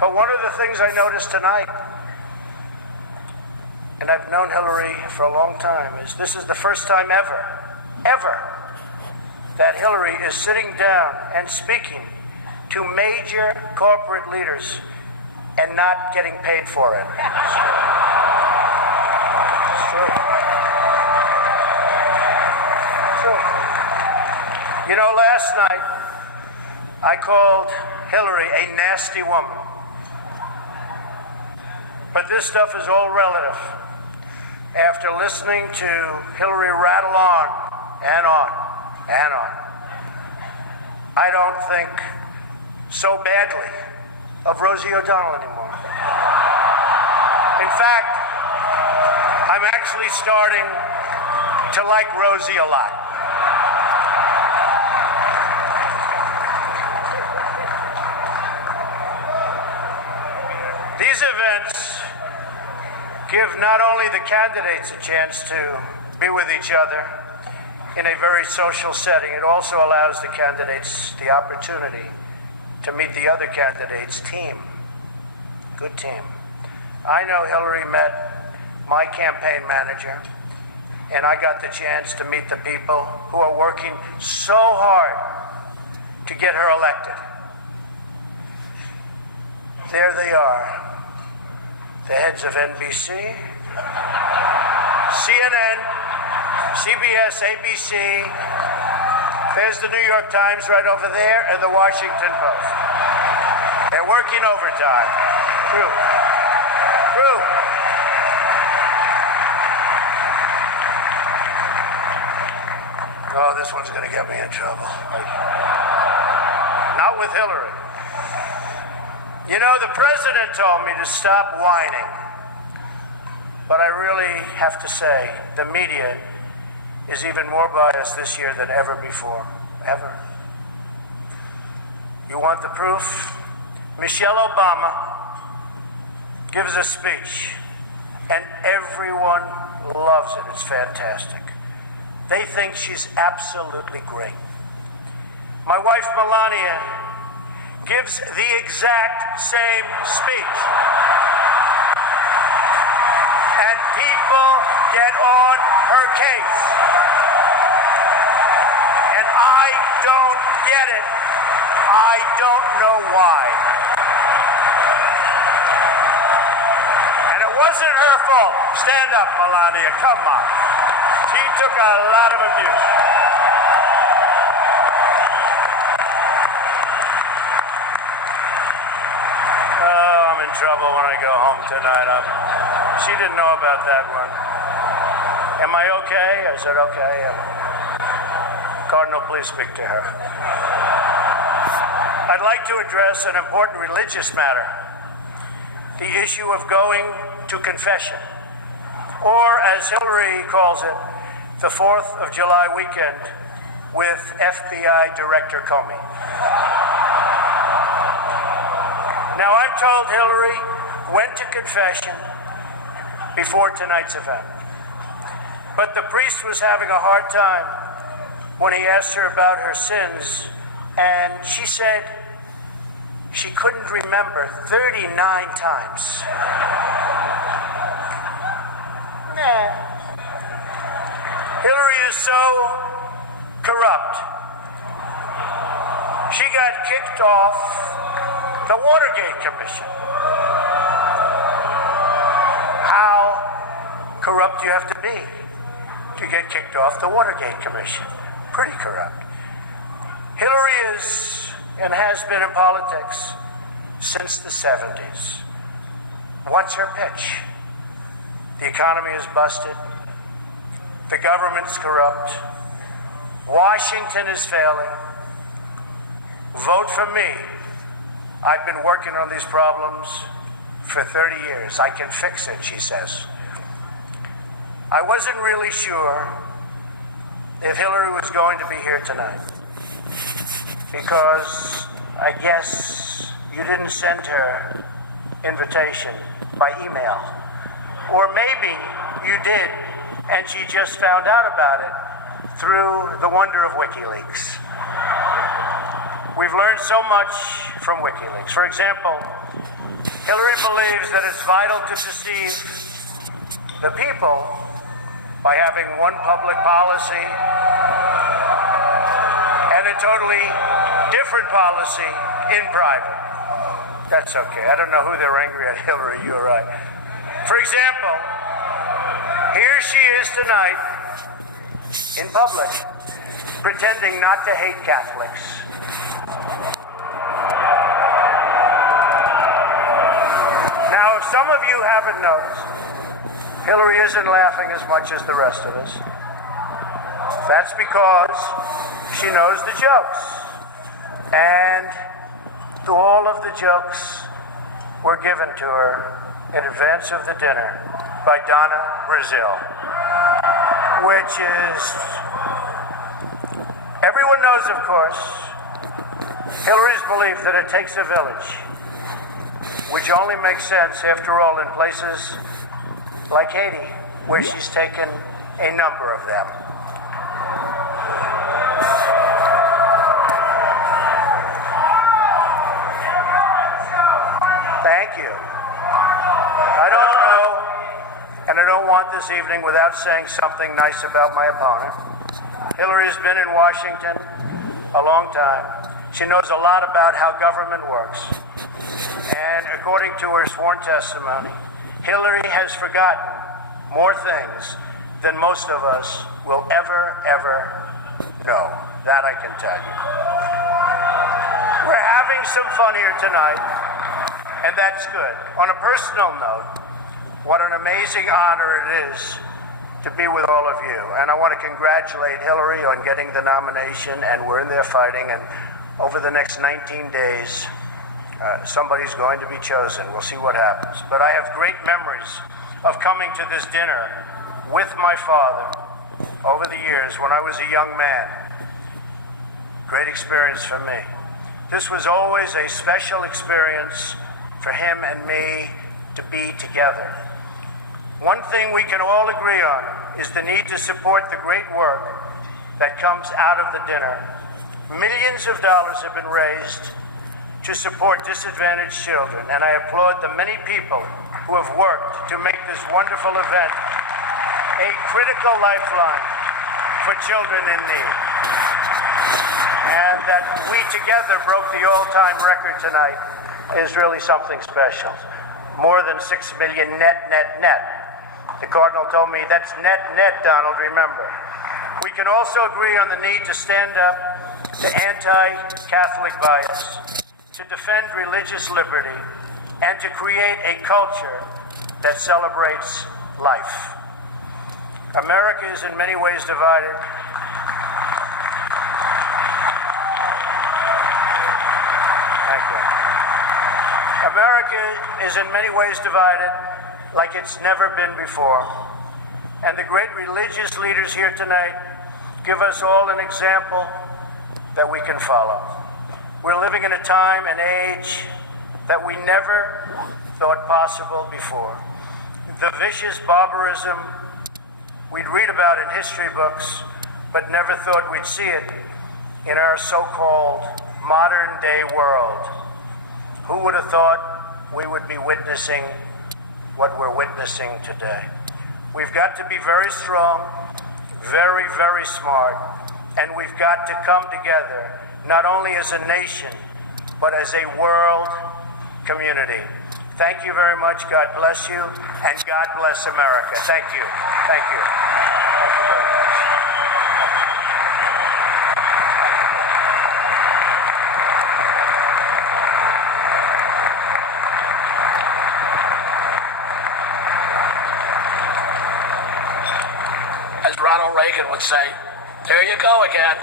But one of the things I noticed tonight, and I've known Hillary for a long time, is this is the first time ever, that Hillary is sitting down and speaking to major corporate leaders and not getting paid for it. It's true. It's true. You know, last night I called Hillary a nasty woman. But this stuff is all relative. After listening to Hillary rattle on and on and on, I don't think so badly of Rosie O'Donnell anymore. In fact, I'm actually starting to like Rosie a lot. These events give not only the candidates a chance to be with each other in a very social setting, it also allows the candidates the opportunity to meet the other candidates' team. Good team. I know Hillary met my campaign manager, and I got the chance to meet the people who are working so hard to get her elected. There they are, the heads of NBC, CNN, CBS, ABC. There's the New York Times right over there, and the Washington Post. They're working overtime. True. True. Oh, this one's going to get me in trouble. Not with Hillary. You know, the president told me to stop whining. But I really have to say, the media is even more biased this year than ever before. Ever. You want the proof? Michelle Obama gives a speech, and everyone loves it. It's fantastic. They think she's absolutely great. My wife, Melania, gives the exact same speech. And people get on her case. And I don't get it. I don't know why. And it wasn't her fault. Stand up, Melania. Come on. She took a lot of abuse. Oh, I'm in trouble when I go home tonight. She didn't know about that one. Am I okay? I said, okay. Cardinal, please speak to her. I'd like to address an important religious matter, the issue of going to confession, or as Hillary calls it, the 4th of July weekend with FBI Director Comey. Now, I'm told Hillary went to confession before tonight's event, but the priest was having a hard time when he asked her about her sins, and she said she couldn't remember 39 times. Hillary is so corrupt. She got kicked off the Watergate Commission. How corrupt do you have to be to get kicked off the Watergate Commission? Pretty corrupt. Hillary is and has been in politics since the 70s. What's her pitch? The economy is busted. The government's corrupt. Washington is failing. Vote for me. I've been working on these problems for 30 years. I can fix it, she says. I wasn't really sure if Hillary was going to be here tonight, because I guess you didn't send her invitation by email. Or maybe you did, and she just found out about it through the wonder of WikiLeaks. We've learned so much from WikiLeaks. For example, Hillary believes that it's vital to deceive the people by having one public policy and a totally different policy in private. That's okay. I don't know who they're angry at, Hillary, you're right. For example, here she is tonight in public, pretending not to hate Catholics. Now, if some of you haven't noticed, Hillary isn't laughing as much as the rest of us. That's because she knows the jokes. And all of the jokes were given to her in advance of the dinner by Donna Brazil, which is, everyone knows, of course, Hillary's belief that it takes a village, which only makes sense, after all, in places like Haiti, where she's taken a number of them. Thank you. I don't know, and I don't want this evening without saying something nice about my opponent. Hillary has been in Washington a long time. She knows a lot about how government works. And according to her sworn testimony, Hillary has forgotten more things than most of us will ever know. That I can tell you. We're having some fun here tonight, and that's good. On a personal note, what an amazing honor it is to be with all of you. And I want to congratulate Hillary on getting the nomination, and we're in there fighting, and over the next 19 days, somebody's going to be chosen. We'll see what happens. But I have great memories of coming to this dinner with my father over the years when I was a young man. Great experience for me. This was always a special experience for him and me to be together. One thing we can all agree on is the need to support the great work that comes out of the dinner. Millions of dollars have been raised to support disadvantaged children, and I applaud the many people who have worked to make this wonderful event a critical lifeline for children in need. And that we together broke the all-time record tonight is really something special. More than 6 million net. The Cardinal told me that's net, Donald, remember. We can also agree on the need to stand up to anti-Catholic bias, to defend religious liberty, and to create a culture that celebrates life. America is in many ways divided. Thank you. America is in many ways divided like it's never been before. And the great religious leaders here tonight give us all an example that we can follow. We're living in a time and age that we never thought possible before. The vicious barbarism we'd read about in history books, but never thought we'd see it in our so-called modern-day world. Who would have thought we would be witnessing what we're witnessing today? We've got to be very strong, very smart, and we've got to come together, not only as a nation, but as a world community. Thank you very much. God bless you, and God bless America. Thank you. Thank you. Thank you very much. As Ronald Reagan would say, there you go again.